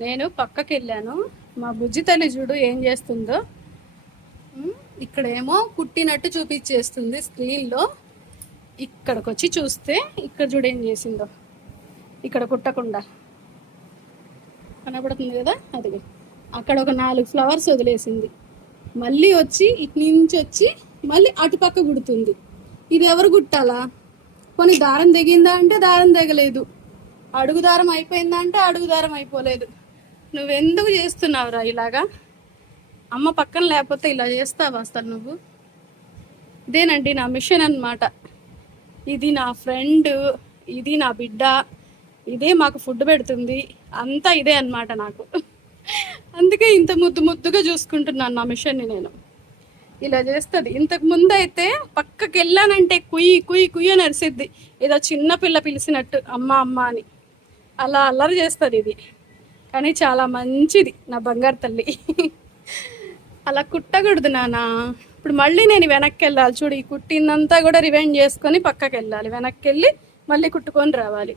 నేను పక్కకి వెళ్ళాను మా బుజ్జి తల్లి చూడు ఏం చేస్తుందో. ఇక్కడేమో కుట్టినట్టు చూపించేస్తుంది స్క్రీన్లో. ఇక్కడికి వచ్చి చూస్తే ఇక్కడ చూడు ఏం చేసిందో. ఇక్కడ కుట్టకుండా. కనబడుతుంది కదా? అది అక్కడ ఒక నాలుగు ఫ్లవర్స్ వదిలేసింది. మళ్ళీ వచ్చి ఇటు నుంచి వచ్చి మళ్ళీ అటుపక్క కుడుతుంది. ఇది ఎవరు కుట్టాలా? కొన్ని దారం తెగిందా అంటే దారం తెగలేదు. అడుగు దారం అయిపోయిందా అంటే అడుగు దారం అయిపోలేదు. నువ్వెందుకు చేస్తున్నావురా ఇలాగా? అమ్మ పక్కన లేకపోతే ఇలా చేస్తావా అసలు నువ్వు? ఇదేనండి నా మిషన్ అన్నమాట. ఇది నా ఫ్రెండ్ ఇది నా బిడ్డ ఇదే మాకు ఫుడ్ పెడుతుంది. అంతా ఇదే అన్నమాట నాకు. అందుకే ఇంత ముద్దు ముద్దుగా చూసుకుంటున్నాను నా మిషన్ని నేను. ఇలా చేస్తుంది. ఇంతకు ముందు అయితే పక్కకి వెళ్ళానంటే కుయ్యి కుయ్యి కుయ్యి అని అరిసిద్ది. ఏదో చిన్న పిల్ల పిలిచినట్టు అమ్మ అమ్మ అని. అలా అల్లరి చేస్తుంది ఇది. కానీ చాలా మంచిది నా బంగారు తల్లి. అలా కుట్టకూడదు నానా. ఇప్పుడు మళ్ళీ నేను వెనక్కి వెళ్ళాలి చూడు ఈ కుట్టిందంతా కూడా రివైండ్ చేసుకొని పక్కకి వెళ్ళాలి వెనక్కి వెళ్ళి మళ్ళీ కుట్టుకొని రావాలి.